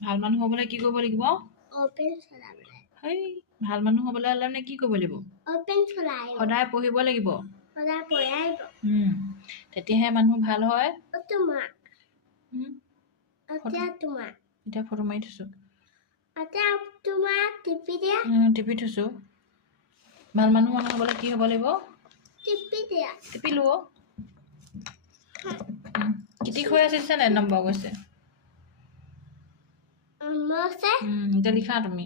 ভাল মানুহ হ'বলৈ কি কৰিব লাগিব Open চলাবলৈ হেই ভাল মানুহ হ'বলৈ হ'লে মানে কি কৰিব লাগিব Open চলাই সদায় পঢ়িব লাগিব সদায় পঢ়াই তেতিয়াহে মানুহ ভাল হয় তোমাৰ হুম তোমাৰ এতিয়া ফটো মাৰি থৈছো তোমাৰ টিপি দিয়া টিপি থৈছো ভাল মানুহ হ'বলৈ কি হ'ব লাগিব টিপি দিয়া টিপিলো কিটি হৈ আছে নে নম্বৰ গৈছে মছে এতিয়া লিখা তুমি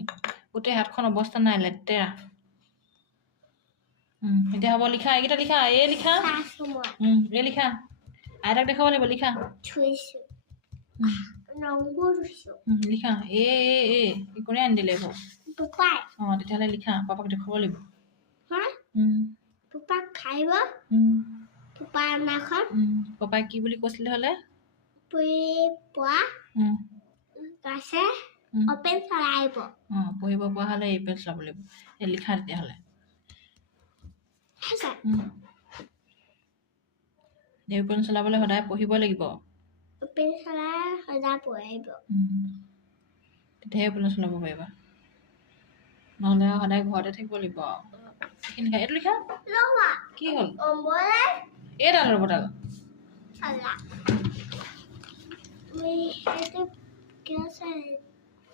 গোটেই হাতখন অৱস্থা নাই লেতেৰা এতিয়া হ'ব লিখা এইকেইটা লিখা এই লিখা এই লিখা আইতাক দেখাব লাগিব লিখা থৈছো নম্বৰ থৈছো লিখা কোনে আনি দিলে এইবোৰ পাপাই তেতিয়াহ'লে লিখা পাপাক দেখুৱাব লাগিব পাপাক খাইব পাপাৰ নাখন পাপাই কি বুলি কৈছিলে হ'লে পোৱা আছে অপেন চলাইব পঢ়িব পৰা হ'লে এই পেজ ল'ব লাগিব এই লিখা তেতিয়াহ'লে এৰোপ্লেন চলাবলৈ সদায় পঢ়িব লাগিব অপেন চলাই সদায় পঢ়িব তেতিয়াহে এৰোপ্লেন চলাব পাৰিবা নহ'লে সদায় ঘৰতে থাকিব লাগিব এইটো লিখা কি হ'ল এইডাল ৰ'বডাল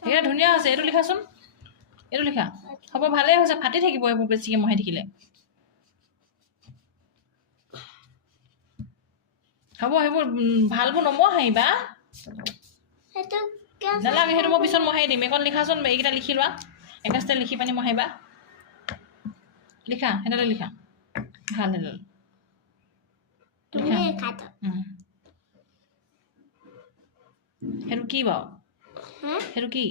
এইয়া ধুনীয়া হৈছে এইটো লিখাচোন এইটো লিখা হ'ব ভালেই হৈছে ফাটি থাকিব এইবোৰ বেছিকৈ মহাই থাকিলে হ'ব সেইবোৰ ভালবোৰ নমহাৰিবা নালাগে সেইটো মই পিছত মহাই দিম এইকণ লিখাচোন এইকেইটা লিখি লোৱা একাচতে লিখি পানি মহাইবা লিখা সেইডালে লিখা ভাল সেইডাল সেইটো কি বাৰু সেইটো কি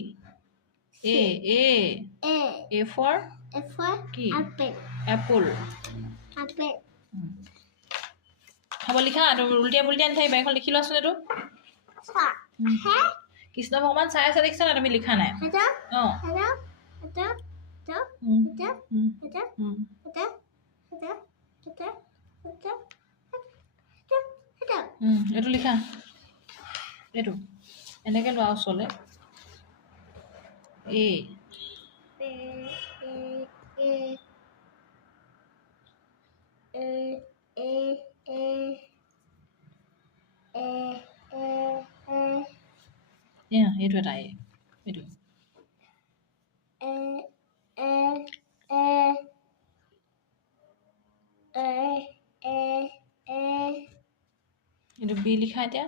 A for কি এপল হ'ব লিখা উল্টিয়া পুল্টিয়া নাথাকিবা এখন লিখি লোৱাচোন এইটো কৃষ্ণ ভগৱান চাই আছে দেখিছা না তুমি লিখা নাই এইটো লিখা এইটো এনেকৈ লোৱা ওচৰলৈ এইটো এটা এইটো এইটো বি লিখা এতিয়া